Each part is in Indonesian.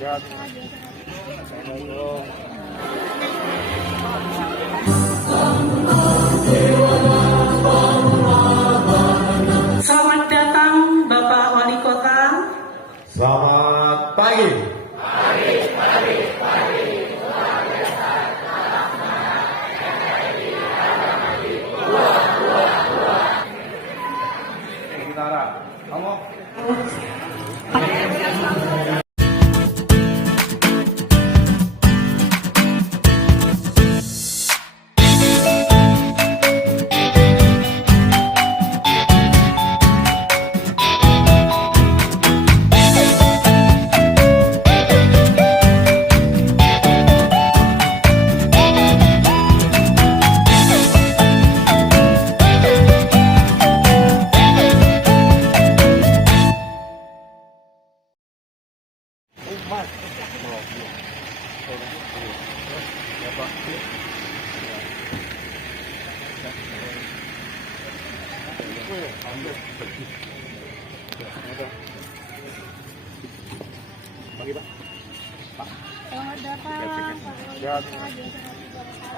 Selamat datang Bapak Wali Kota. Selamat pagi.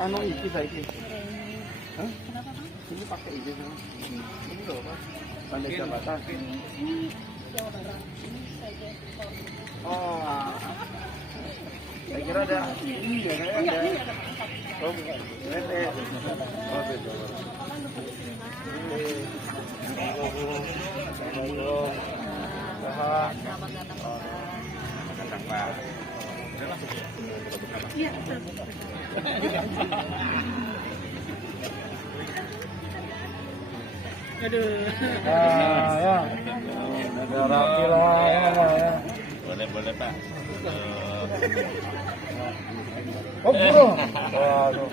Anu iki saiki. Hah? Ini pakai ini semua. Ini loh, Mas. Pandai jabatan. Ini Jawa Barat. Ini saja. Oh. Saya kira ada ini ya, saya ada. Oh, bukan. Ini. Oh, betul. Iya. Aduh. Ya. Ada rapi lah ya. Boleh Pak. Oh, bro. Waduh.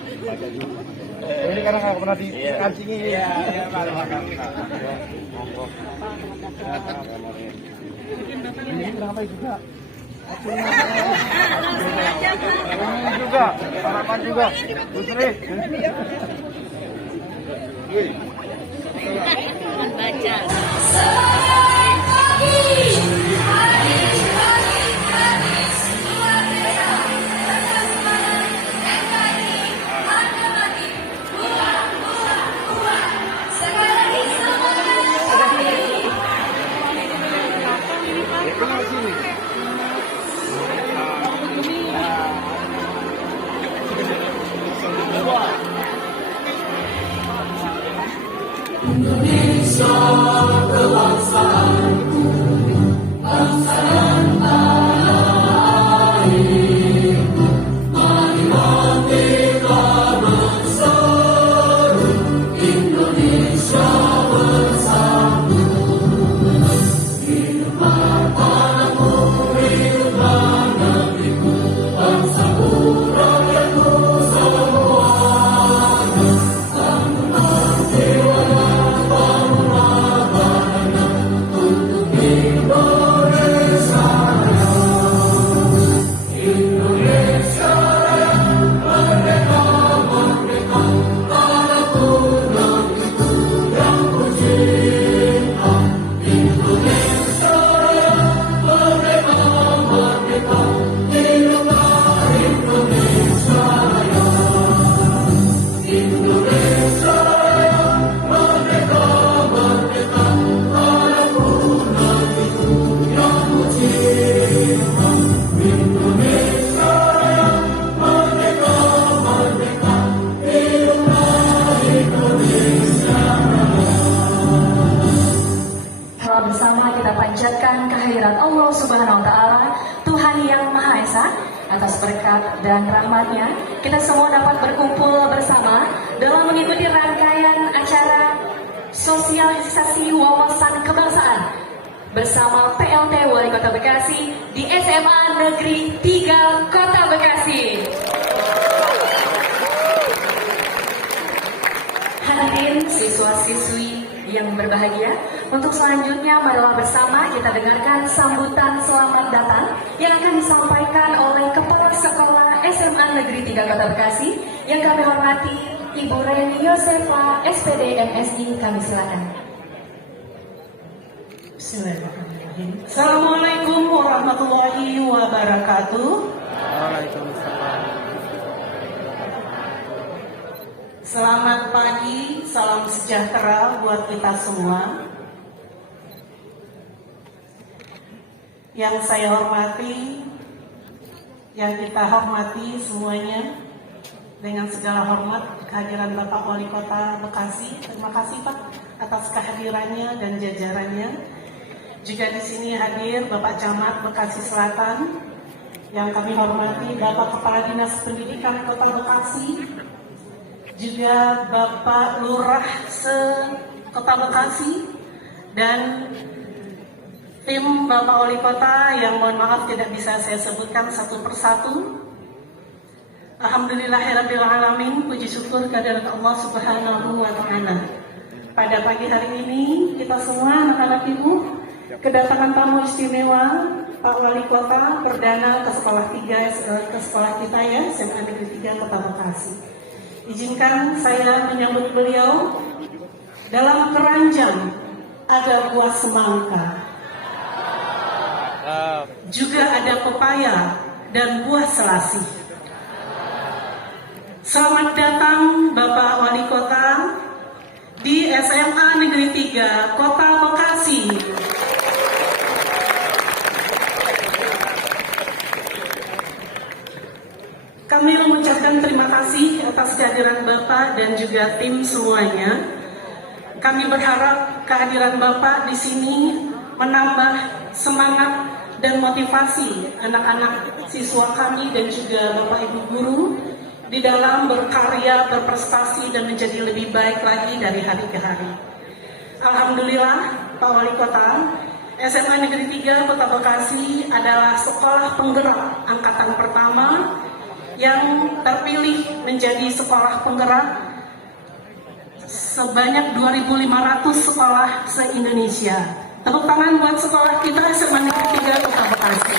Ini karena nggak pernah dikancingi. Iya, Pak. Monggo. Ini ramai juga. Ini juga, sarapan juga. Bu Sri. Membaca. Indonesia kebangsaanku, bangsa dan tanah airku, mari merdeka berseru, Indonesia bersatu. Hiduplah tanahku, hiduplah negeriku, bangsaku, rakyatku semuanya. Bangunlah jiwanya, bangunlah badannya untuk Indonesia Raya. Indonesia Raya, merdeka, merdeka, tanahku, negeriku yang ku cinta. Indonesia Raya, merdeka, merdeka, hiduplah Indonesia Raya. Indonesia Raya, merdeka, merdeka, tanahku, negeriku yang ku cinta. Indonesia Raya, merdeka, merdeka, hiduplah Indonesia Raya. Doa bersama kita panjatkan kehadirat Allah Subhanahu wa Ta'ala, Tuhan yang Maha Esa. Atas berkat dan rahmatnya, kita semua dapat berkumpul bersama dalam mengikuti rangkaian acara sosialisasi wawasan kebangsaan bersama PLT Wali Kota Bekasi di SMA Negeri 3 Kota Bekasi. Hadirin siswa-siswi yang berbahagia, untuk selanjutnya marilah bersama kita dengarkan sambutan selamat datang yang akan disampaikan oleh Kepala Sekolah SMA Negeri 3 Kota Bekasi yang kami hormati Ibu Reni Yosefa, SPD MSI. Kami silakan. Bismillahirrahmanirrahim. Assalamualaikum warahmatullahi wabarakatuh. wabarakatuh. Waalaikumsalam. Selamat pagi, salam sejahtera buat kita semua. Yang saya hormati, yang kita hormati semuanya, dengan segala hormat kehadiran Bapak Wali Kota Bekasi. Terima kasih Pak atas kehadirannya dan jajarannya. Juga di sini hadir Bapak Camat Bekasi Selatan, yang kami hormati Bapak Kepala Dinas Pendidikan Kota Bekasi, juga Bapak Lurah se-Kota Bekasi, dan tim Bapak Wali Kota yang mohon maaf tidak bisa saya sebutkan satu persatu. Alhamdulillahirrabbilalamin, puji syukur kehadirat Allah Subhanahu wa Ta'ala. Pada pagi hari ini kita semua anak-anak ibu kedatangan tamu istimewa Pak Wali Kota Perdana ke sekolah kita ya, SMA Negeri 3 Kota Bekasi. Izinkan saya menyambut beliau. Dalam keranjang ada buah semangka, juga ada pepaya dan buah selasih. Selamat datang Bapak Wali Kota di SMA Negeri 3 Kota Bekasi. Kami mengucapkan terima kasih atas kehadiran Bapak dan juga tim semuanya. Kami berharap kehadiran Bapak di sini menambah semangat dan motivasi anak-anak siswa kami dan juga Bapak Ibu guru di dalam berkarya, berprestasi, dan menjadi lebih baik lagi dari hari ke hari. Alhamdulillah, Pak Wali Kota, SMA Negeri 3 Kota Bekasi adalah sekolah penggerak angkatan pertama yang terpilih menjadi sekolah penggerak sebanyak 2.500 sekolah se-Indonesia. Tepuk tangan buat sekolah kita SMA Negeri 3 Kota Bekasi.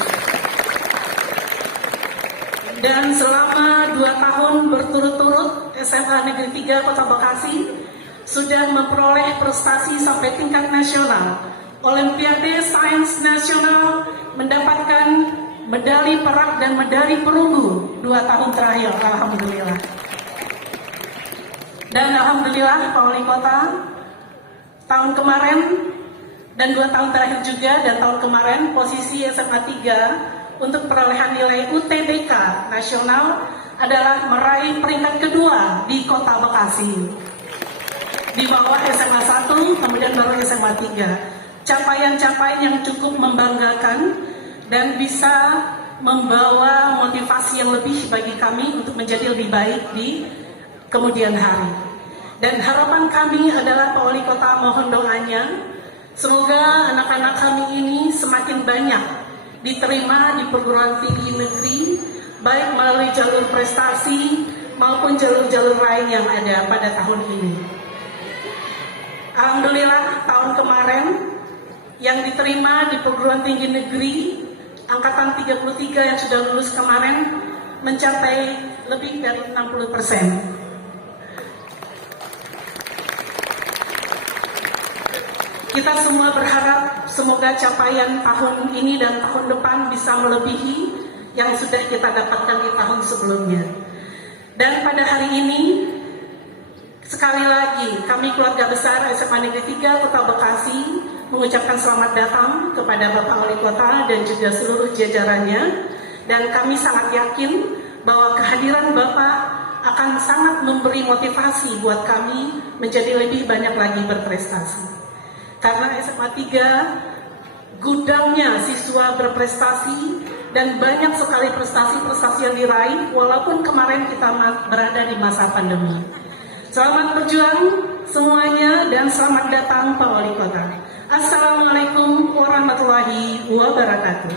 Dan selama 2 tahun berturut-turut SMA Negeri 3 Kota Bekasi sudah memperoleh prestasi sampai tingkat nasional. Olimpiade Sains Nasional mendapatkan medali perak dan medali perunggu 2 tahun terakhir, alhamdulillah. Dan alhamdulillah Pak Wali Kota, tahun kemarin dan 2 tahun terakhir juga dan tahun kemarin posisi SMA 3 untuk perolehan nilai UTBK nasional adalah meraih peringkat kedua di Kota Bekasi. Di bawah SMA 1, kemudian baru SMA 3. Capaian-capaian yang cukup membanggakan dan bisa membawa motivasi yang lebih bagi kami untuk menjadi lebih baik di kemudian hari. Dan harapan kami adalah Pak Wali Kota mohon doanya, semoga anak-anak kami ini semakin banyak diterima di perguruan tinggi negeri, baik melalui jalur prestasi maupun jalur-jalur lain yang ada pada tahun ini. Alhamdulillah tahun kemarin yang diterima di perguruan tinggi negeri angkatan 33 yang sudah lulus kemarin mencapai lebih dari 60%. Kita semua berharap semoga capaian tahun ini dan tahun depan bisa melebihi yang sudah kita dapatkan di tahun sebelumnya. Dan pada hari ini, sekali lagi kami keluarga besar SMA Negeri 3 Kota Bekasi mengucapkan selamat datang kepada Bapak Wali Kota dan juga seluruh jajarannya. Dan kami sangat yakin bahwa kehadiran Bapak akan sangat memberi motivasi buat kami menjadi lebih banyak lagi berprestasi. Karena SMA 3 gudangnya siswa berprestasi dan banyak sekali prestasi-prestasi yang diraih walaupun kemarin kita berada di masa pandemi. Selamat berjuang semuanya dan selamat datang Pak Wali Kota. Assalamualaikum warahmatullahi wabarakatuh.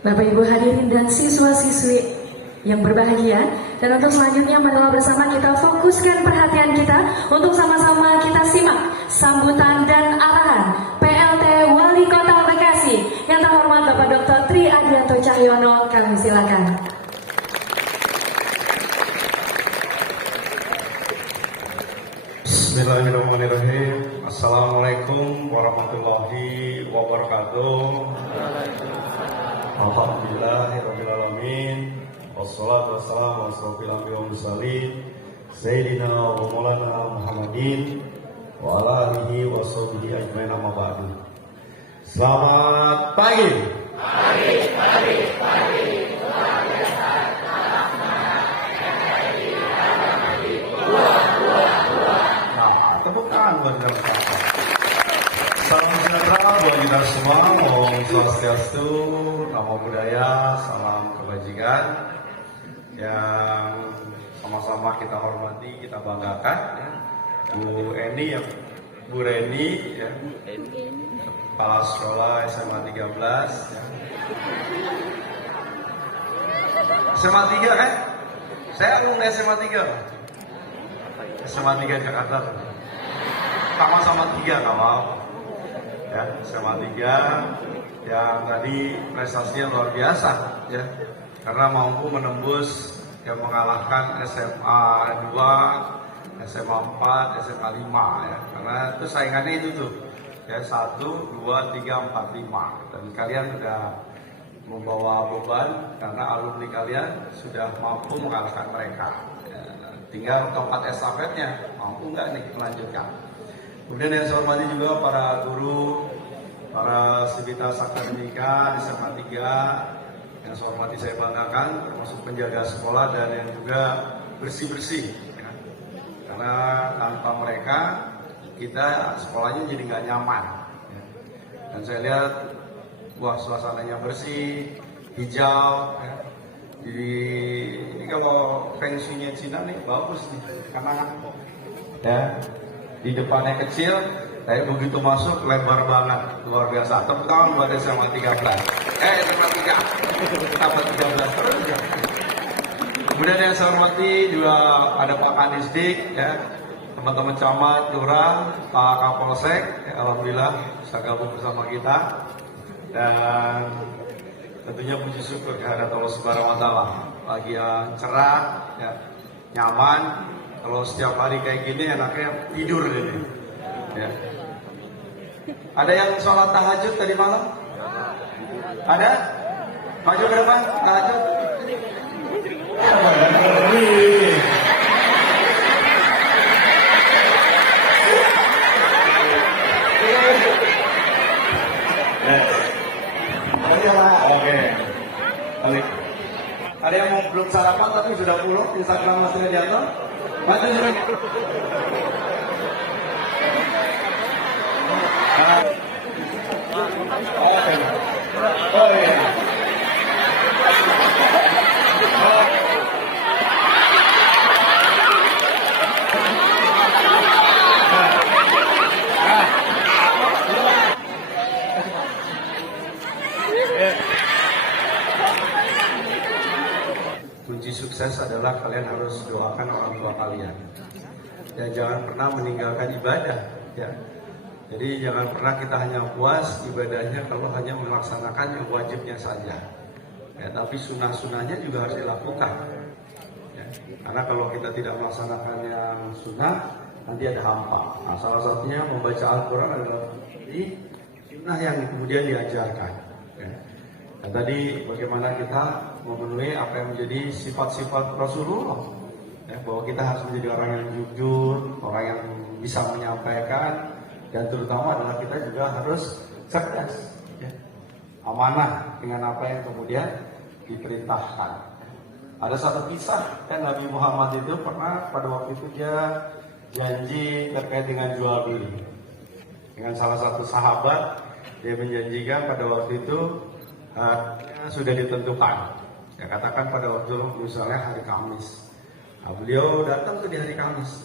Bapak Ibu hadirin dan siswa-siswi yang berbahagia, dan untuk selanjutnya marilah bersama kita fokuskan perhatian kita untuk sama-sama kita simak sambutan dan arahan PLT Wali Kota Bekasi yang terhormat Bapak Dr. Tri Adianto Cahyono. Kami silakan. Bismillahirrahmanirrahim. Assalamualaikum warahmatullahi warahmatullahi wabarakatuh. Alhamdulillahirrahmanirrahim. Wassalatu wassalamu ala asrofil anbiya'i wal mursalin Sayyidina wa maulana Muhammadin wa ala alihi wa sahbihi ajmain, amma ba'du. Selamat pagi. Tepuk tangan buat kita. Salam sejahtera buat kita semua. Om Swastiastu, Namo Buddhaya, salam kebajikan yang sama-sama kita hormati, kita banggakan. Ya. Bu Eni, ya. Bu Reni, ya. Kepala Sekolah SMA 13. Ya. SMA 3 kan? Saya alumni SMA 3. SMA 3 Jakarta. Sama-sama 3 nggak mau. Ya, SMA 3 yang tadi prestasinya luar biasa, ya, karena mampu menembus yang mengalahkan SMA 2, SMA 4, SMA 5, ya, karena itu saingannya itu tuh, ya 1, 2, 3, 4, 5, dan kalian sudah membawa beban karena alumni kalian sudah mampu mengalahkan mereka. Ya, tinggal tongkat estafetnya, mampu nggak nih melanjutkan. Kemudian yang saya hormati juga para guru, para sivitas akademika SMA 3, yang saya hormati, saya banggakan, termasuk penjaga sekolah dan yang juga bersih-bersih. Ya. Karena tanpa mereka, kita sekolahnya jadi nggak nyaman. Ya. Dan saya lihat, wah suasananya bersih, hijau. Ya. Jadi ini kalau feng shui-nya Cina nih bagus nih, karena ya. Di depannya kecil, tapi begitu masuk lebar banget, luar biasa. Tepuk tangan buat SMA 13. SMA 3. Tambah 13 terus ya. Kemudian yang saya hormati juga ada Pak Kanisdik, ya, teman-teman camat, lurah, Pak Kapolsek, ya, alhamdulillah bisa gabung bersama kita. Dan tentunya puji syukur kehadirat Allah Subhanahu wa Ta'ala. Pagi yang cerah, ya, nyaman. Kalau setiap hari kayak gini enaknya tidur ini. Ya. Ada yang sholat tahajud tadi malam? Ada? Maju ke depan, tahajud. Oke. Balik. Ada yang mau belum sarapan tapi sudah pulang Instagram Mas Redianto? Maju sudah. Oke. Oh iya. Kunci sukses adalah kalian harus doakan orang tua kalian. Dan jangan pernah meninggalkan ibadah. Ya. Jadi jangan pernah kita hanya puas ibadahnya kalau hanya melaksanakan yang wajibnya saja. Ya, tapi sunnah-sunnahnya juga harus dilakukan. Ya. Karena kalau kita tidak melaksanakan yang sunnah, nanti ada hampa. Nah, salah satunya membaca Al-Quran adalah di sunnah yang kemudian diajarkan. Ya. Dan tadi bagaimana kita memenuhi apa yang menjadi sifat-sifat Rasulullah, ya, bahwa kita harus menjadi orang yang jujur, orang yang bisa menyampaikan, dan terutama adalah kita juga harus cerdas, ya, amanah dengan apa yang kemudian diperintahkan. Ada satu kisah, kan Nabi Muhammad itu pernah pada waktu itu dia janji terkait dengan jual beli dengan salah satu sahabat. Dia menjanjikan pada waktu itu sudah ditentukan. Ya, katakan pada waktu misalnya hari Kamis. Nah, beliau datang ke di hari Kamis.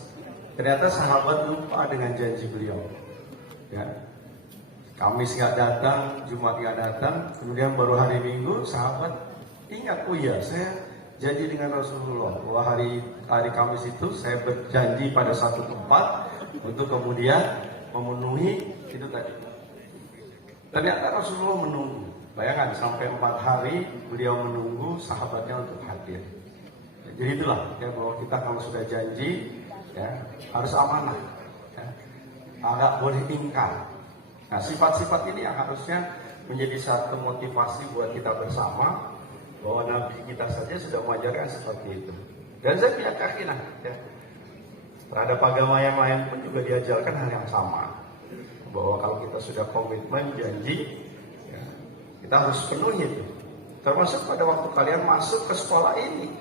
Ternyata sahabat lupa dengan janji beliau. Ya. Kamis nggak datang, Jumat nggak datang, kemudian baru hari Minggu sahabat ingat, oh iya saya janji dengan Rasulullah bahwa hari Kamis itu saya berjanji pada satu tempat untuk kemudian memenuhi itu tadi. Ternyata Rasulullah menunggu. Bayangkan sampai 4 hari beliau menunggu sahabatnya untuk hadir. Jadi itulah ya, bahwa kita kalau sudah janji ya harus amanah, ya. Agak boleh ingkar. Nah, sifat-sifat ini yang harusnya menjadi satu motivasi buat kita bersama, bahwa Nabi kita saja sudah mengajarkan seperti itu. Dan saya punya keyakinan, ya, terhadap agama yang lain pun juga diajarkan hal yang sama, bahwa kalau kita sudah komitmen, janji, ya, kita harus penuhi itu. Termasuk pada waktu kalian masuk ke sekolah ini,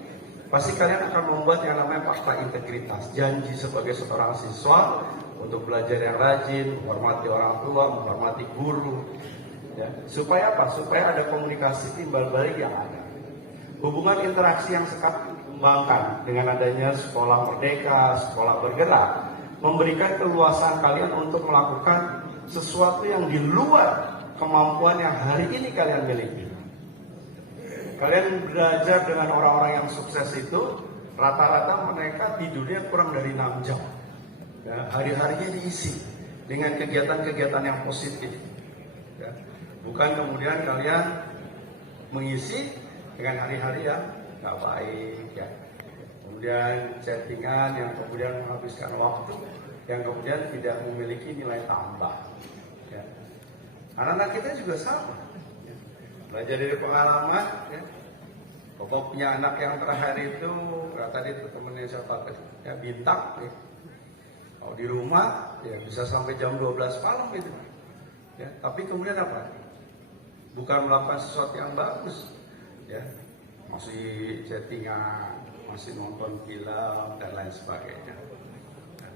pasti kalian akan membuat yang namanya fakta integritas, janji sebagai seorang siswa untuk belajar yang rajin, menghormati orang tua, menghormati guru, ya. Supaya apa? Supaya ada komunikasi timbal balik yang ada, hubungan interaksi yang sekat dikembangkan dengan adanya sekolah merdeka, sekolah bergerak, memberikan keluasan kalian untuk melakukan sesuatu yang di luar kemampuan yang hari ini kalian miliki. Kalian belajar dengan orang-orang yang sukses itu, rata-rata mereka tidurnya kurang dari 6 jam. Ya, hari-harinya diisi dengan kegiatan-kegiatan yang positif. Ya, bukan kemudian kalian mengisi dengan hari-hari yang nggak baik, ya. Kemudian chattingan yang kemudian menghabiskan waktu, yang kemudian tidak memiliki nilai tambah. Ya. Anak-anak kita juga sama. Belajar dari pengalaman, ya. Pokok punya anak yang terakhir itu, tadi itu temennya siapa, ya, Bintang, ya. Kalau di rumah, ya bisa sampai jam 12 malam itu, ya. Tapi kemudian apa? Bukan melakukan sesuatu yang bagus, ya. Masih chattingan, masih nonton film dan lain sebagainya. Ya.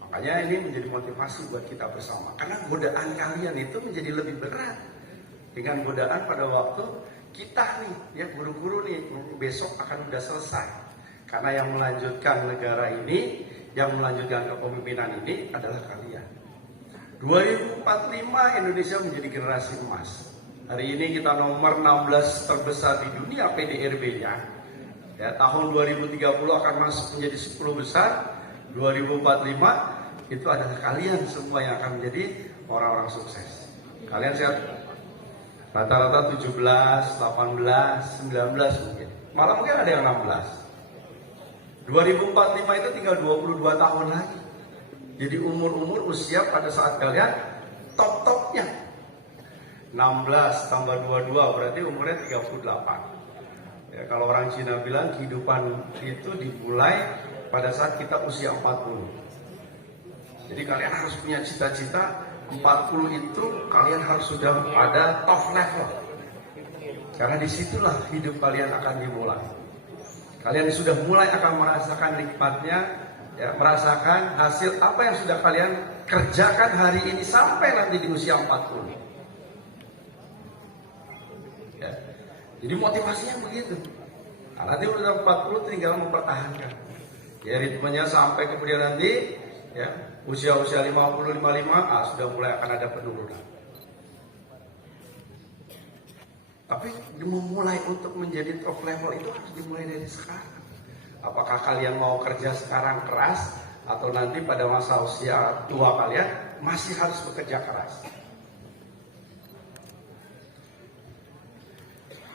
Makanya ini menjadi motivasi buat kita bersama, karena godaan kalian itu menjadi lebih berat dengan godaan pada waktu kita nih, ya, guru-guru nih, besok akan udah selesai. Karena yang melanjutkan negara ini, yang melanjutkan kepemimpinan ini adalah kalian. 2045 Indonesia menjadi generasi emas. Hari ini kita nomor 16 terbesar di dunia PDRB-nya. Ya, tahun 2030 akan masuk menjadi 10 besar. 2045 itu adalah kalian semua yang akan menjadi orang-orang sukses. Kalian siap? Rata-rata 17, 18, 19 mungkin. Malah mungkin ada yang 16. 2045 itu tinggal 22 tahun lagi. Jadi umur-umur usia pada saat kalian top-topnya. 16 tambah 22 berarti umurnya 38. Ya, kalau orang Cina bilang kehidupan itu dimulai pada saat kita usia 40. Jadi kalian harus punya cita-cita 40 itu kalian harus sudah pada top level. Karena disitulah hidup kalian akan dimulai. Kalian sudah mulai akan merasakan nikmatnya, ya, merasakan hasil apa yang sudah kalian kerjakan hari ini sampai nanti di usia 40. Ya. Jadi motivasinya begitu. Nah, nanti udah 40 tinggal mempertahankan. Ya, ritmenya sampai kemudian nanti, ya, usia-usia 50-55 sudah mulai akan ada penurunan. Tapi memulai untuk menjadi top level itu harus dimulai dari sekarang. Apakah kalian mau kerja sekarang keras, atau nanti pada masa usia tua kalian masih harus bekerja keras?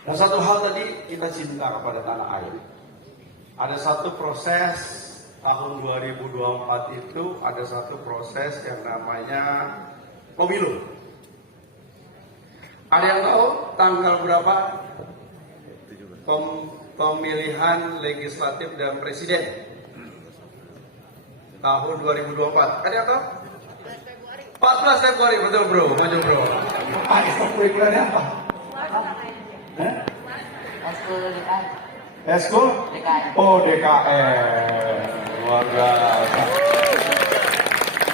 Dan satu hal tadi, kita cinta kepada tanah air. Ada satu proses tahun 2024 itu, ada satu proses yang namanya pemilu. Ada yang tahu tanggal berapa pemilihan legislatif dan presiden tahun 2024? Ada yang tahu? 14 Februari, betul bro, maju bro. Kurikulumnya apa? Eskul? Oh, DKM. Luar biasa.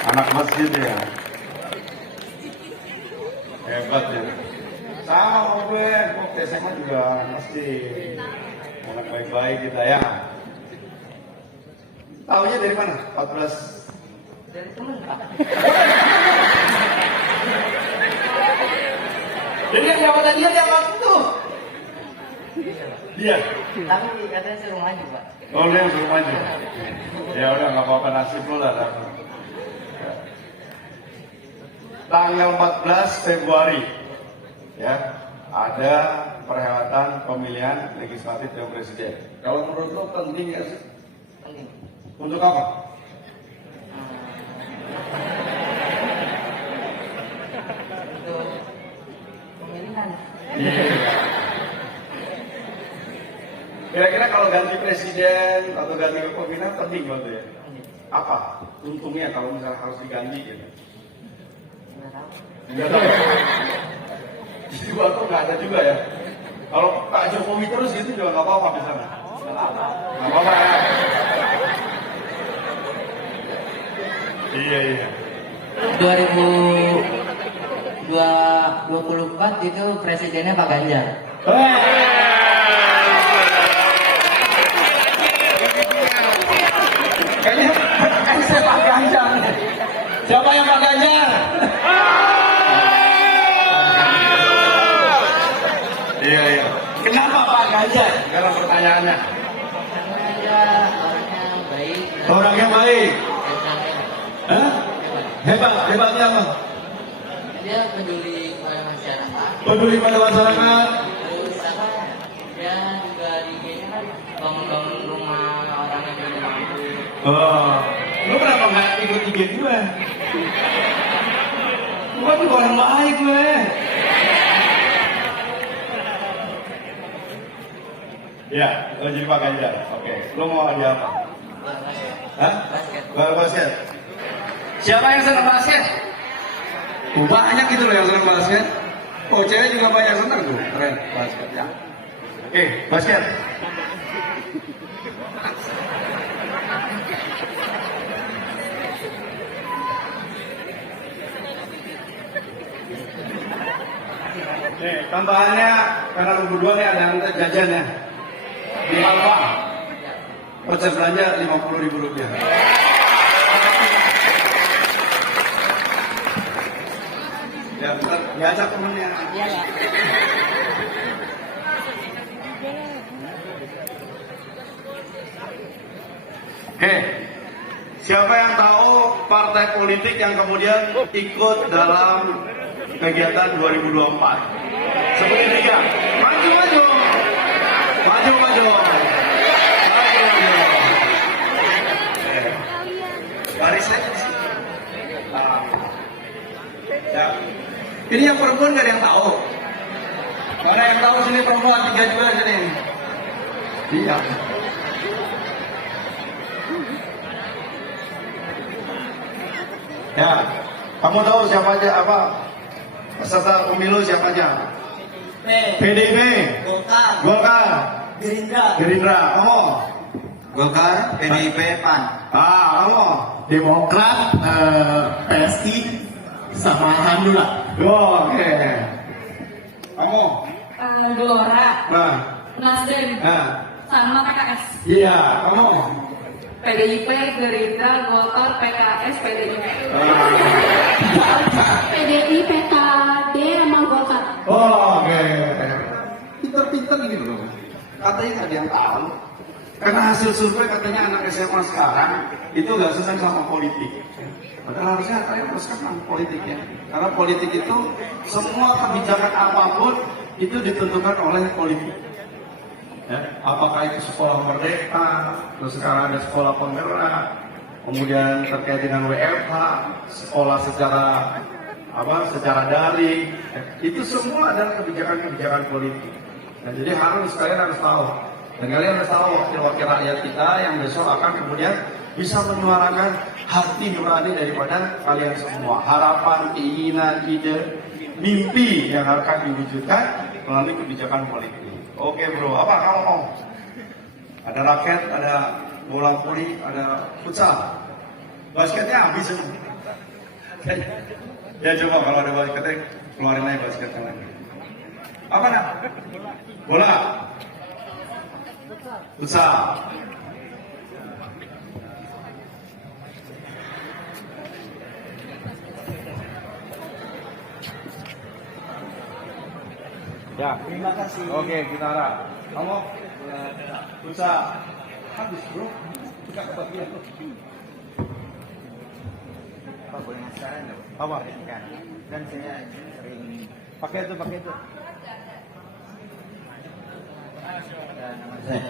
Anak masjid ya. Hebat ya. Sama gue, waktu SMA juga anak masjid. Anak baik-baik kita ya. Taunya dari mana? 14. Dari temen Pak. Dengan jabatan dia waktu itu. Dia. Tapi katanya suruh maju Pak. Oh, dia suruh maju. Ya udah, nggak apa-apa, nasib lu lah. Tanggal 14 Februari, ya, ada perhelatan pemilihan legislatif dan presiden. Kalau menurut lo penting ya sih? Penting. Untuk apa? Kira-kira kalau ganti presiden atau ganti kepemimpinan penting banget ya. Apa untungnya kalau misalnya harus diganti gitu? Nggak tahu. Enggak tahu. Di luar tuh nggak ada juga ya. Kalau Pak Jokowi terus gitu juga nggak apa-apa di sana. Nggak apa-apa ya. Iya iya. 2024 itu presidennya Pak Ganjar. Kayaknya saya Pak Ganjar. Siapa yang Pak Ganjar? Iya iya. Kenapa Pak Ganjar? Karena pertanyaannya. Karena dia orangnya baik. Orang yang baik. Hah? Hebat, hebatnya apa? Dia peduli pada masyarakat. Peduli pada masyarakat. Terus apa? Dia juga di kayaknya kan bangun-bangun rumah orang yang belum mampu. Oh, lu kenapa nggak ikut IG gue? Gue kan orang baik gue. Ya, lo jadi Pak Ganjar. Oke, lo mau ada apa? Hah? Basket. Basket. Siapa yang senang basket? Banyak gitu loh yang senang basket. Oh, cewek juga banyak senang tuh. Keren, basket ya. Oke, basket. Nih, tambahannya karena lu berdua nih ada yang jajan ya. Di Alfa. Voucher belanja Rp50.000. Ya, bentar, diajak temennya. Oke, siapa yang tahu partai politik yang kemudian ikut dalam kegiatan 2024? Seperti tiga, maju maju, maju maju, maju maju. Barisnya di sini. Ya. Ini yang perempuan gak ada yang tahu. Gak ada yang tahu sini perempuan, tiga juga sini. Iya. Ya, kamu tahu siapa aja apa peserta pemilu siapa aja? PDIP, Golkar, Gerindra, kamu? Golkar, PDIP, PAN. Kamu? Demokrat, PSI, sama Hanura. Oke. Kamu? Gelora, Nah, Nasdem, nah, sama PKS. iya, kamu? PDIP, Gerindra, Golkar, PKS, PDIP. PDI, PKB, sama Golkar. Oke. Pinter-pinter gitu loh. Katanya nggak ada yang tahu. Karena hasil survei katanya anak SMA sekarang itu nggak senang sama politik. Padahal harusnya kalian harus kenal politiknya. Karena politik itu semua kebijakan apapun itu ditentukan oleh politik. Ya, apakah itu sekolah merdeka, terus sekarang ada sekolah penggerak, kemudian terkait dengan WFH, sekolah secara daring, ya, itu semua adalah kebijakan-kebijakan politik. Nah, jadi kalian harus tahu, dan kalian harus tahu wakil-wakil rakyat kita yang besok akan kemudian bisa menyuarakan hati nurani daripada kalian semua, harapan, keinginan, ide, mimpi yang akan diwujudkan melalui kebijakan politik. Oke bro, apa kamu mau? Ada raket, ada bola voli, ada futsal. Basketnya habis itu. Ya coba kalau ada basketnya, keluarin aja basketnya lagi. Apa nak? Bola. Futsal. Ya, terima kasih. Oke, Gitara. Kamu? Futsal. Habis bro. Kita kebagian tuh. Pak boleh ngasih saran nggak? Apa? Kan saya sering Pakai itu.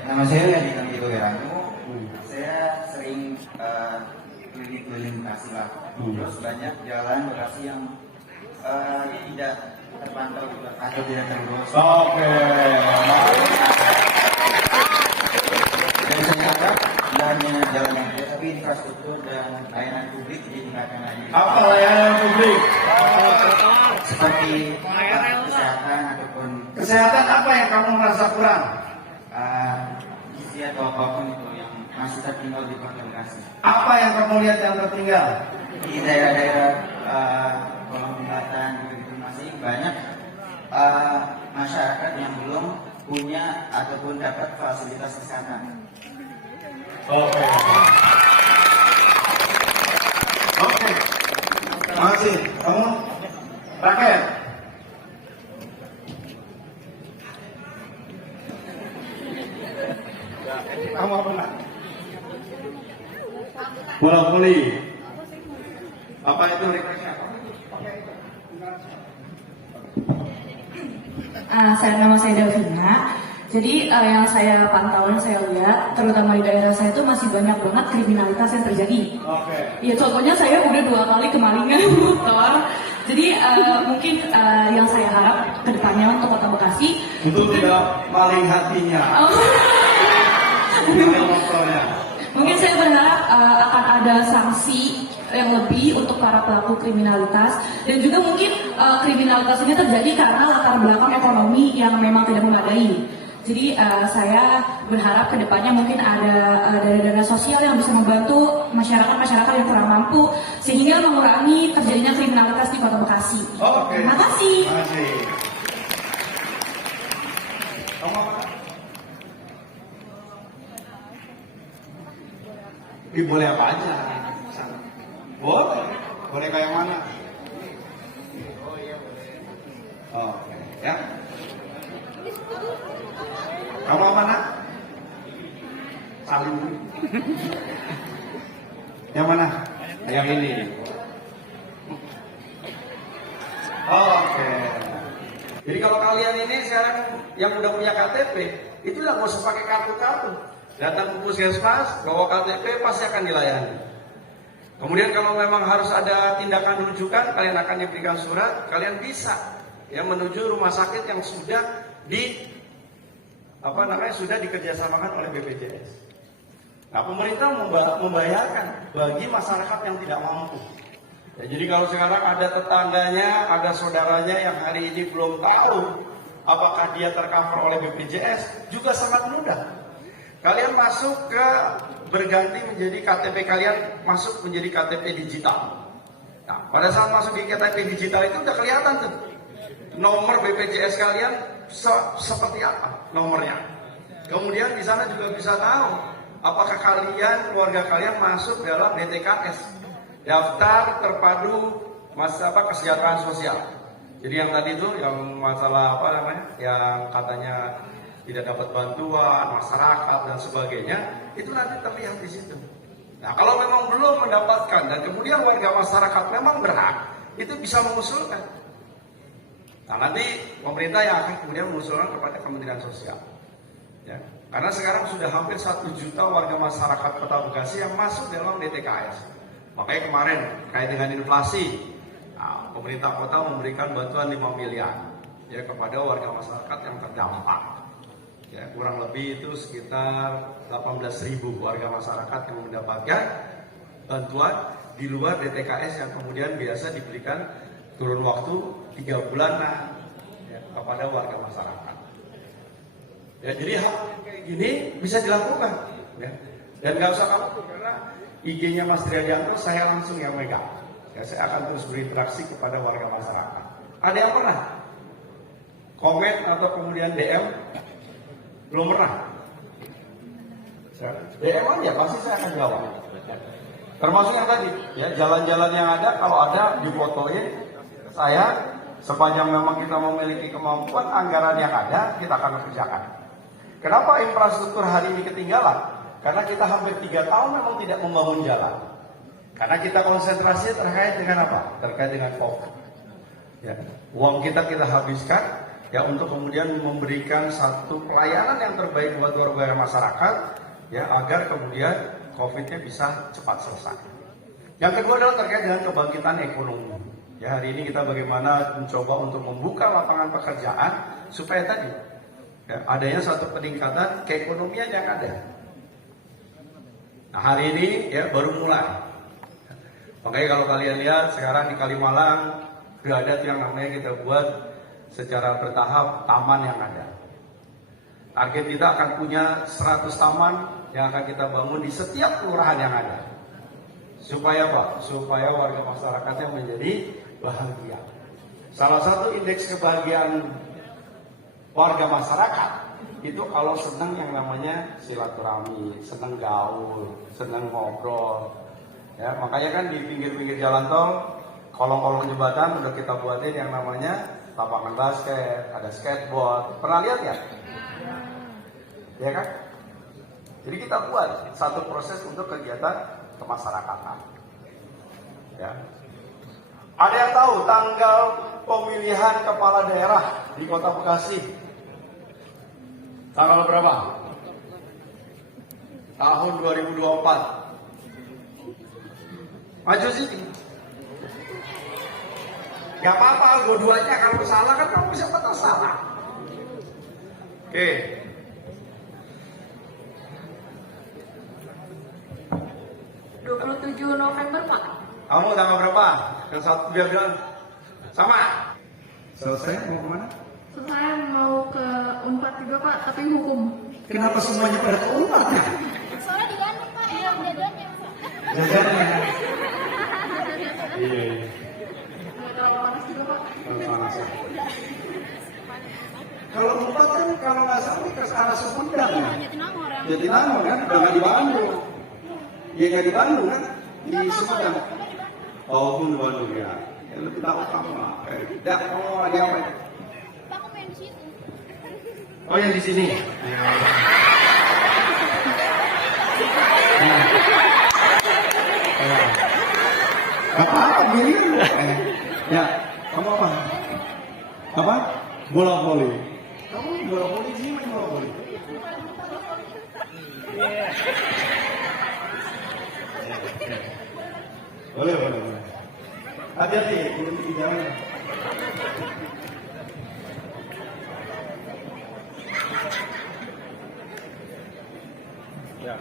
nama saya Yadi Kambito Wiranto. Saya sering keliling Bekasi lah. Terus banyak jalan Bekasi yang tidak terpantau juga atau tidak terurus. Oke. infrastruktur dan layanan publik ditingkatkan lagi. Apa layanan publik? Seperti kesehatan ataupun Kesehatan apa yang kamu merasa kurang? gizi atau apapun itu yang masih tertinggal di Kota Bekasi. Apa yang kamu lihat yang tertinggal? Di daerah-daerah kolong jembatan begitu masih banyak masyarakat yang belum punya ataupun dapat fasilitas kesehatan. Oke. Oke. Masih. Kamu? Rakyat. Kamu apa nak? Bola voli. Apa itu requestnya? Nama saya Davina. Jadi yang saya pantau dan saya lihat, terutama di daerah saya itu masih banyak banget kriminalitas yang terjadi. Oke. Ya contohnya saya udah 2 kali kemalingan motor. Jadi mungkin yang saya harap kedepannya untuk Kota Bekasi Itu tidak maling hatinya. Maling motornya. Mungkin saya berharap akan ada sanksi yang lebih untuk para pelaku kriminalitas, dan juga mungkin kriminalitas ini terjadi karena latar belakang ekonomi yang memang tidak memadai. Jadi saya berharap kedepannya mungkin ada dana-dana sosial yang bisa membantu masyarakat-masyarakat yang kurang mampu sehingga mengurangi terjadinya kriminalitas di Kota Bekasi. Oke. Terima kasih. Masih. Kamu apa? Boleh apa aja? Boleh. Boleh kayak mana? Oke, ya. Kamu apa nak? Salim. Yang mana? Yang ini. Oke. Jadi kalau kalian ini sekarang yang udah punya KTP, itu nggak usah pakai kartu-kartu. Datang ke puskesmas, bawa KTP pasti akan dilayani. Kemudian kalau memang harus ada tindakan rujukan, kalian akan diberikan surat, kalian bisa ya menuju rumah sakit yang sudah sudah dikerjasamakan oleh BPJS. Nah, pemerintah membayarkan bagi masyarakat yang tidak mampu. Ya, jadi kalau sekarang ada tetangganya, ada saudaranya yang hari ini belum tahu apakah dia tercover oleh BPJS, juga sangat mudah. Kalian masuk ke berganti menjadi KTP kalian masuk menjadi KTP digital. Nah, pada saat masuk di KTP digital itu udah kelihatan tuh nomor BPJS kalian seperti apa nomornya. Kemudian di sana juga bisa tahu apakah keluarga kalian masuk dalam DTKS, daftar terpadu kesejahteraan sosial. Jadi yang tadi itu yang masalah yang katanya tidak dapat bantuan masyarakat dan sebagainya, itu nanti terlihat di situ. Nah, kalau memang belum mendapatkan dan kemudian warga masyarakat memang berhak, itu bisa mengusulkan. Nah, nanti pemerintah yang akan kemudian mengusulkan kepada Kementerian Sosial. Ya, karena sekarang sudah hampir 1 juta warga masyarakat Kota Bekasi yang masuk dalam DTKS. Makanya kemarin kait dengan inflasi, pemerintah kota memberikan bantuan 5 miliar ya kepada warga masyarakat yang terdampak. Ya, kurang lebih itu sekitar 18.000 warga masyarakat yang mendapatkan bantuan di luar DTKS yang kemudian biasa diberikan turun waktu 3 bulanan ya, kepada warga masyarakat. Ya, jadi hal kayak gini bisa dilakukan. Ya. Dan nggak usah khawatir karena IG-nya Mas Triadianto saya langsung yang megang. Ya, saya akan terus berinteraksi kepada warga masyarakat. Ada yang pernah komen atau kemudian DM? Belum pernah. DM aja pasti saya akan jawab. Termasuk yang tadi, ya jalan-jalan yang ada kalau ada difotoin saya sepanjang memang kita memiliki kemampuan anggaran yang ada kita akan kerjakan. Kenapa infrastruktur hari ini ketinggalan? Karena kita hampir 3 tahun memang tidak membangun jalan. Karena kita konsentrasi terkait dengan apa? Terkait dengan COVID. Ya, uang kita habiskan ya untuk kemudian memberikan satu pelayanan yang terbaik buat warga masyarakat ya agar kemudian COVID-nya bisa cepat selesai. Yang kedua adalah terkait dengan kebangkitan ekonomi. Ya, hari ini kita bagaimana mencoba untuk membuka lapangan pekerjaan supaya tadi ya, adanya satu peningkatan keekonomian yang ada. Nah, hari ini ya baru mulai. Makanya kalau kalian lihat sekarang di Kalimalang sudah ada yang namanya kita buat secara bertahap taman yang ada. Target kita akan punya 100 taman yang akan kita bangun di setiap kelurahan yang ada. Supaya apa? Supaya warga masyarakatnya menjadi bahagia. Salah satu indeks kebahagiaan warga masyarakat itu kalau senang yang namanya silaturahmi, senang gaul, senang ngobrol. Ya, makanya kan di pinggir-pinggir jalan tol, kolong-kolong jembatan udah kita buatin yang namanya lapangan basket, ada skateboard. Pernah lihat ya? Ya kan? Jadi kita buat satu proses untuk kegiatan kemasyarakatan. Ya. Ada yang tahu tanggal pemilihan kepala daerah di Kota Bekasi? Tanggal berapa? Tahun 2024. Maju sini. Gak apa-apa, dua-duanya kalau salah kan kamu bisa tahu salah. Oke. .27 November, Pak. Kamu tanggal berapa? Yang satu dia bilang sama. Selesai mau kemana? Saya mau ke Unpad juga, Pak, tapi hukum. Kenapa semuanya pada ke Unpad ya? Soalnya di Bandung, Pak, ya jajannya. Jajannya. Iya. Mau panas juga, Pak. Kalau Unpad kan kalau nggak salah ke arah Sumedang. Jatinangor ya. Jatinangor kan, udah nggak di Bandung. Ya nggak di Bandung kan, di Sumedang. Oh, pun di Bandung ya. Ya lebih tahu kamu lah. Dah, kamu lagi apa? Pak, aku main di situ. Oh, yang di sini. Apa? Biliar? Ya, kamu apa? Apa? Bola voli. Kamu bola voli sih, main bola voli. Boleh, boleh, boleh. Hati-hati, di jalan. Ya.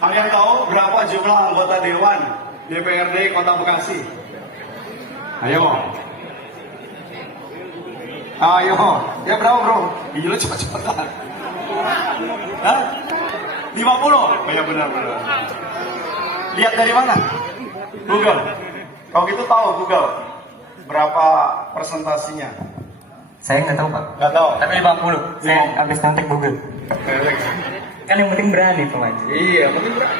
Kalian tahu berapa jumlah anggota Dewan DPRD Kota Bekasi? Ayo. Ayo. Ya berapa bro? Gila cepet-cepetan. Hah? 50? Oh ya benar-benar. Lihat dari mana? Google. Kalau gitu tahu Google berapa persentasinya? Saya nggak tahu, Pak. Nggak tahu. Tapi 50. Saya habis kontak Google. Kan yang penting berani, Pak Maju. Iya, penting berapa?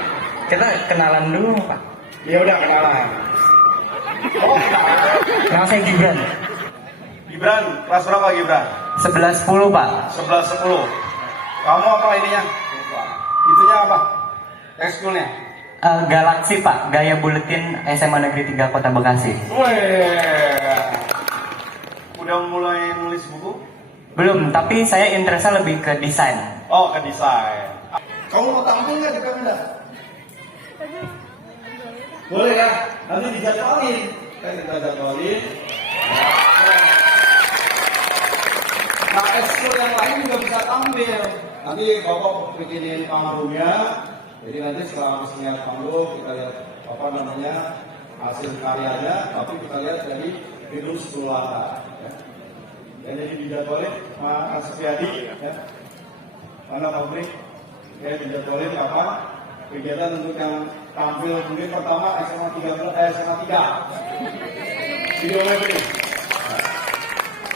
Kita kenalan dulu, Pak. Ya udah kenalan. Oh, Nama saya Gibran. Gibran, kelas berapa Gibran? 11-10, Pak. 11-10. Kamu apa ininya? Itunya apa? Ekskulnya? Galaksi, Pak. Gaya buletin SMA Negeri 3 Kota Bekasi. Weh. Udah mulai nulis buku? Belum, tapi saya interestnya lebih ke desain. Oh, ke desain. Kamu mau tampil nggak di kamera? Boleh ya? Nanti dijadwalin. Kan kita jadwalin. Nah, ekskul yang lain juga bisa tampil. Nanti Bapak bikinin panggungnya. Jadi nanti setelah masih lihat panggung, kita lihat apa namanya hasil karyanya. Tapi kita lihat dari gedung 10 lantai. Ya. Dan jadi dijadwalin Mas Supriyadi. Ya. Mana pabrik? Ya dijadwalin kapan? Kegiatan untuk yang tampil mungkin pertama SMA 3. Video mapping.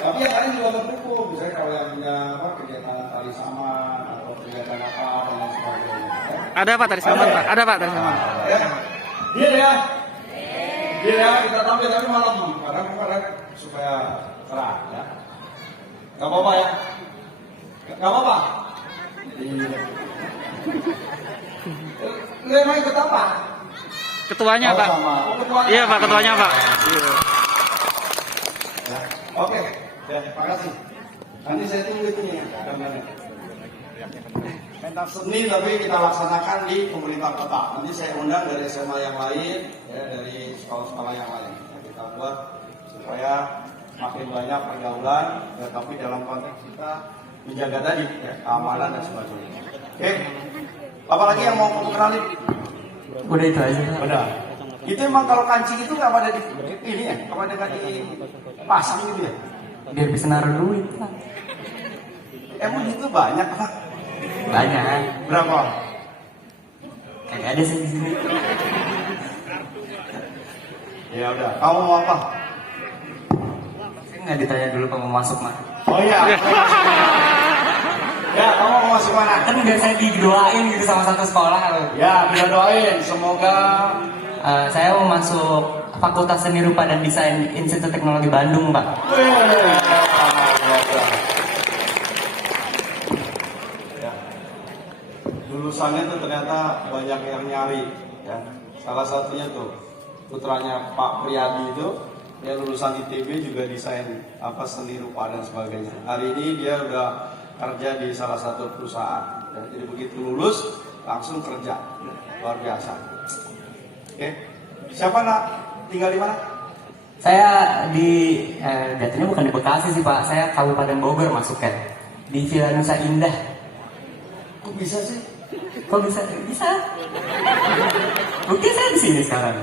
Tapi yang lain juga berkumpul, misalnya kalau yang punya apa, kegiatan tali saman atau kegiatan apa dan lain sebagainya. Ya. Ada Pak tadi sama Pak. Ada Pak tadi sama. Ya. Dia ya. Dia ya, kita tampil tapi malam karena kemarin supaya cerah ya. Gak apa-apa ya. Gak apa-apa. Lu emang ikut apa? Ketuanya Pak. Sama. Oh, ketuanya. Iya Pak, ketuanya Pak. Iya. Ya. Oke, ya, terima kasih. Nanti saya tunggu itu nih gambarnya. Pentas seni tapi kita laksanakan di pemerintah kota. Nanti saya undang dari SMA yang lain, ya, dari sekolah-sekolah yang lain. Kita buat supaya makin banyak pergaulan, ya, tapi dalam konteks kita menjaga tadi ya, keamanan dan sebagainya. Oke, apalagi yang mau kamu kenalin? Udah itu aja. Udah. Itu emang kalau kancing itu nggak pada di ini ya, nggak pada dipasang gitu ya? Biar bisa naruh duit. Emang itu banyak Pak? Banyak. Berapa? Kayak ada sih di sini. Ya udah, kamu mau apa? Saya nggak ditanya dulu kalau mau masuk mah. Oh iya. Ya, kamu mau masuk mana? Kan biasanya didoain gitu sama satu sekolah. Ya, kita doain semoga Saya mau masuk Fakultas Seni Rupa dan Desain Institut Teknologi Bandung, Pak. ya. Lulusannya tuh ternyata banyak yang nyari ya. Salah satunya tuh putranya Pak Priyadi itu dia lulusan ITB juga desain seni rupa dan sebagainya. Hari ini dia udah kerja di salah satu perusahaan. Ya, jadi begitu lulus langsung kerja. Luar biasa. Oke. Siapa nak? Tinggal di mana? Saya di jatuhnya bukan di Bekasi sih, Pak. Saya Kabupaten Bogor masuknya. Di Villa Nusa Indah. Kok bisa sih? Kok bisa? Bisa. Bukti saya di sini sekarang.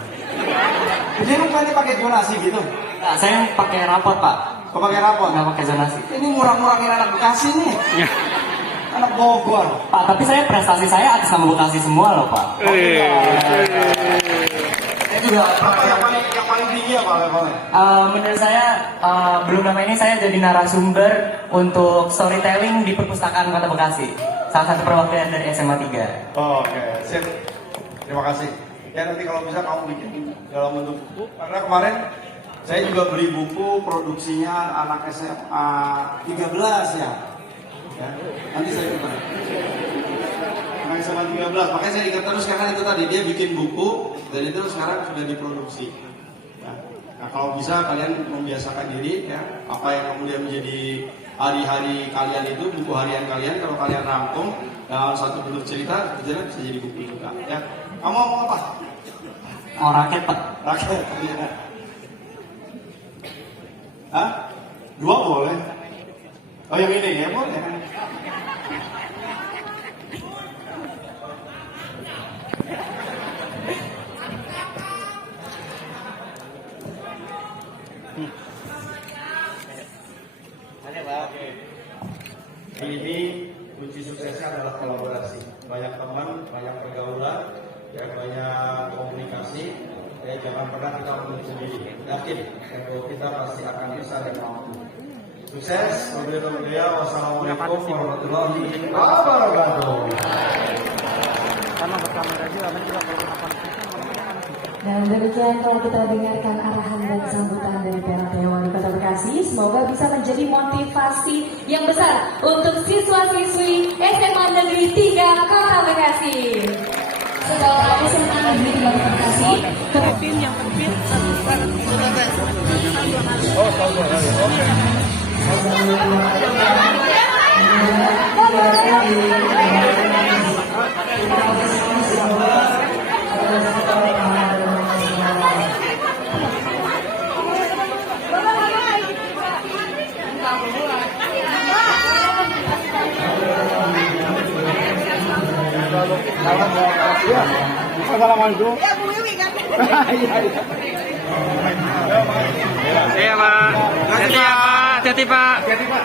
Jadi rumahnya pakai donasi gitu? Nah, saya pakai rapot, Pak. Kok pakai rapot? Nggak pakai zonasi. Ini murah-murangin anak Bekasi nih. Anak Bogor. Pak, tapi saya prestasi saya atas nama Bekasi semua loh, Pak. Saya juga Yang paling tinggi apa levelnya? menurut saya belum lama ini saya jadi narasumber untuk storytelling di perpustakaan Kota Bekasi. Salah satu perwakilan dari SMA 3. Oh, oke, sip. Terima kasih. Ya nanti kalau bisa kamu bikin dalam bentuk buku. Karena kemarin saya juga beli buku produksinya anak SMA 13 ya. Ya, nanti saya bikin. Anak SMA 13, makanya saya ingat terus karena itu tadi dia bikin buku dan itu sekarang sudah diproduksi. Ya. Nah kalau bisa kalian membiasakan diri ya, apa yang kemudian menjadi hari-hari kalian itu buku harian kalian kalau kalian rangkum dalam satu bentuk cerita, bisa jadi buku juga. Ya, kamu mau apa? Mau raket, Pak. Rakyat. Ya. Hah? 2 boleh. Oh yang ini ya boleh. Ini kunci suksesnya adalah kolaborasi. Banyak teman, banyak pergaulan, ya banyak komunikasi. Ya jangan pernah kita menuntut sendiri. Yakin bahwa kita pasti akan bisa dan mampu. Sukses, wassalamualaikum warahmatullahi wabarakatuh. Dan demikian telah kita dengarkan arahan dan sambutan dari PLT Wali Kota Bekasi. Semoga bisa menjadi motivasi yang besar untuk siswa-siswi SMA Negeri 3 Kota Bekasi. Setelah SMA Negeri 3 Kota Bekasi, Assalamualaikum. Ya, Bu Wiwi kan? Iya, Pak. Hati-hati, Pak. Hati-hati, Pak.